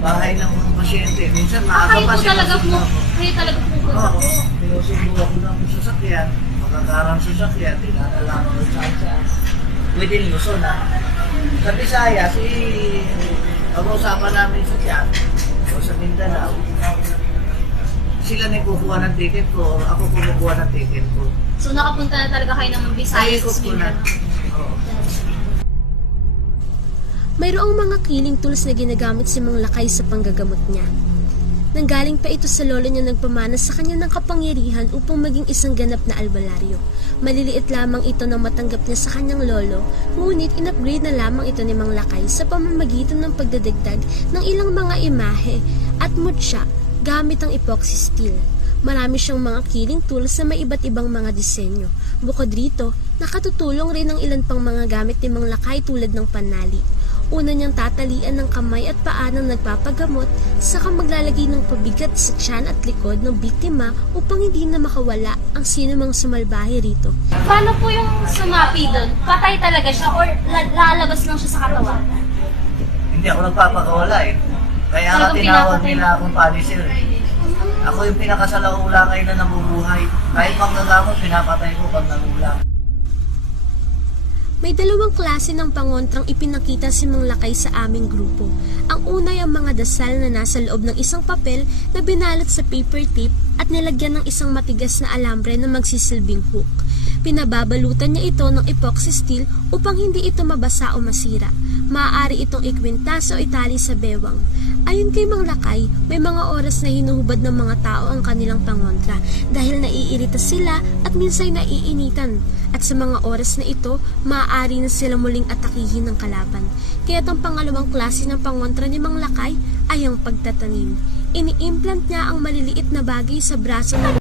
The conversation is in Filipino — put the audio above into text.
bahay ng mga pasyente. Minsan Kayo po makakapasin. talaga po, kayo talaga po Oo, sinusundo ako ng sasakyan, makakarang sasakyan, dinadala ko sa within Luzon na. Sa Visayas, pag-uusapan namin sa tiyan o sa Mindanao, sila na kukuha ng ticket ko, ako kumukuha ng ticket ko. So nakapunta na talaga kayo ng Visayas. Ikot ko na. Oo. Mayroong mga killing tools na ginagamit si Mang Lakay sa panggagamot niya. Nanggaling pa ito sa lolo niya nagpamana sa kanya ng kapangyarihan upang maging isang ganap na albalaryo. Maliliit lamang ito nang matanggap niya sa kanyang lolo, ngunit in-upgrade na lamang ito ni Mang Lakay sa pamamagitan ng pagdadagdag ng ilang mga imahe at mutya gamit ang epoxy steel. Marami siyang mga killing tools sa may iba't ibang mga disenyo. Bukod rito, nakatutulong rin ang ilan pang mga gamit ni Mang Lakay tulad ng panali. Una niyang tatalian ng kamay at paa ng nagpapagamot, saka maglalagay ng pabigat sa tiyan at likod ng biktima upang hindi na makawala ang sino mang sumalbahe rito. Paano po yung sumapi doon? Patay talaga siya or lalabas lang siya sa katawan? Hindi ako nagpapakawala eh. Kaya nga Talagang tinawag pinapatay nila akong punisher eh. Ako yung pinakasalaula kayo na nabubuhay. Kahit pang nagamot, pinapatay ko pag nangulang. May dalawang klase ng pangontrang ipinakita si Mang Lakay sa aming grupo. Ang una ay ang mga dasal na nasa loob ng isang papel na binalot sa paper tape at nilagyan ng isang matigas na alambre na magsisilbing hook. Pinababalutan niya ito ng epoxy steel upang hindi ito mabasa o masira. Maaari itong ikwintas o itali sa bewang. Ayon kay Mang Lakay, may mga oras na hinuhubad ng mga tao ang kanilang pangontra dahil naiirita sila at minsan naiinitan. At sa mga oras na ito, maaari na sila muling atakihin ng kalaban. Kaya ang pangalawang klase ng pangontra ni Mang Lakay ay ang pagtatanim. Ini-implant niya ang maliliit na bagay sa braso ng